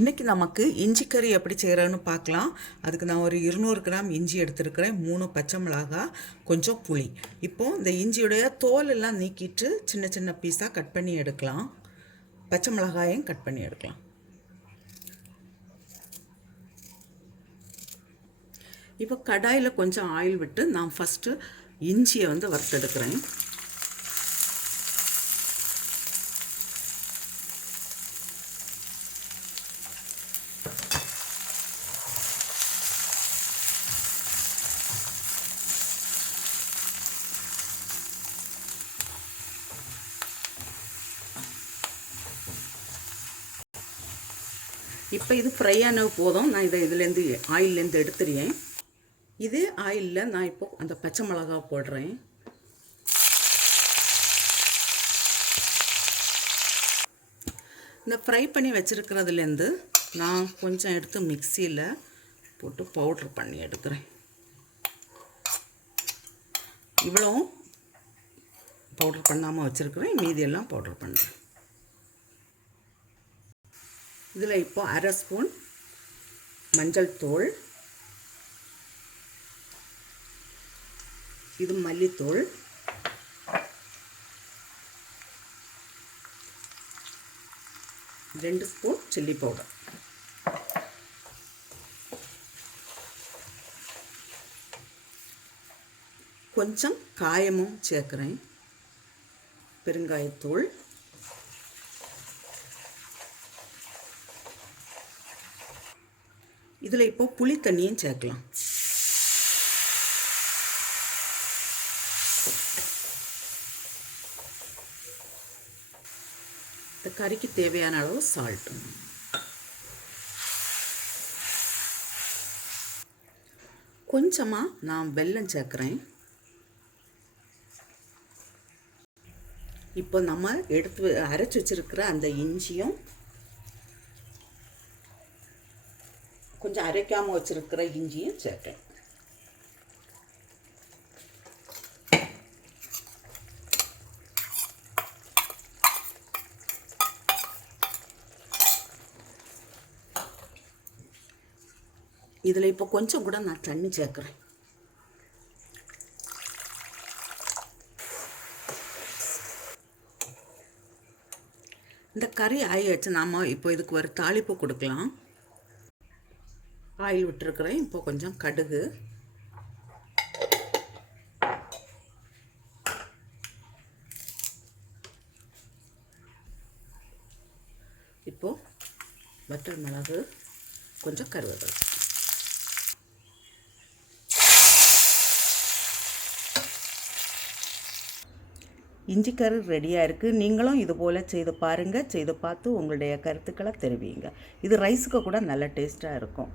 இன்றைக்கி நமக்கு இஞ்சி கறி எப்படி செய்கிறேன்னு பார்க்கலாம். அதுக்கு நான் ஒரு 200 கிராம் இஞ்சி எடுத்துருக்கிறேன், 3 பச்சை மிளகாய், கொஞ்சம் புளி. இப்போது இந்த இஞ்சியுடைய தோல் எல்லாம் நீக்கிட்டு சின்ன சின்ன பீஸாக கட் பண்ணி எடுக்கலாம். பச்சை மிளகாயும் கட் பண்ணி எடுக்கலாம். இப்போ கடாயில் கொஞ்சம் ஆயில் விட்டு நான் ஃபஸ்ட்டு இஞ்சியை வறுத்தெடுக்கிறேன். இப்போ இது ஃப்ரை ஆனது போதும். நான் இதுலேருந்து ஆயிலேருந்து எடுத்துடுறேன். இது ஆயிலில் நான் இப்போது அந்த பச்சை மிளகா போடுறேன். இந்த ஃப்ரை பண்ணி வச்சுருக்கிறதுலேருந்து நான் கொஞ்சம் எடுத்து மிக்சியில் போட்டு பவுட்ரு பண்ணி எடுக்கிறேன். இவ்வளோ பவுட்ரு பண்ணாமல் வச்சுருக்கிறேன், மீதியெல்லாம் பவுட்ரு பண்ணுறேன். இதில் இப்போ 1/2 ஸ்பூன் மஞ்சள் தூள், இது மல்லித்தூள், ரெண்டு ஸ்பூன் சில்லி பவுடர், கொஞ்சம் காயமும் சேர்க்குறேன், பெருங்காயத்தூள், இதில் இப்போ புளி தண்ணியும் சேர்க்கலாம். இந்த கறிக்கு தேவையான அளவு சால்ட். கொஞ்சமாக நான் வெல்லம் சேர்க்குறேன். இப்போ நம்ம எடுத்து அரைச்சி வச்சிருக்கிற அந்த இஞ்சியும் கொஞ்சம் அரைக்காமல் வச்சுருக்கிற இஞ்சியும் சேர்க்கேன். இதில் இப்போ கொஞ்சம் கூட நான் தண்ணி சேர்க்குறேன். இந்த கறி ஆயிடுச்சு. நாம் இப்போ இதுக்கு ஒரு தாளிப்பு கொடுக்கலாம். ஆயில் விட்டுருக்குறேன். இப்போ கொஞ்சம் கடுகு, இப்போது வத்தல் மிளகு, கொஞ்சம் கருவேப்பிலை. இஞ்சி கறி ரெடியாக இருக்குது. நீங்களும் இது போல் செய்து பாருங்கள். செய்து பார்த்து உங்களுடைய கருத்துக்களை தெரிவிங்க. இது ரைஸுக்கு கூட நல்ல டேஸ்ட்டாக இருக்கும்.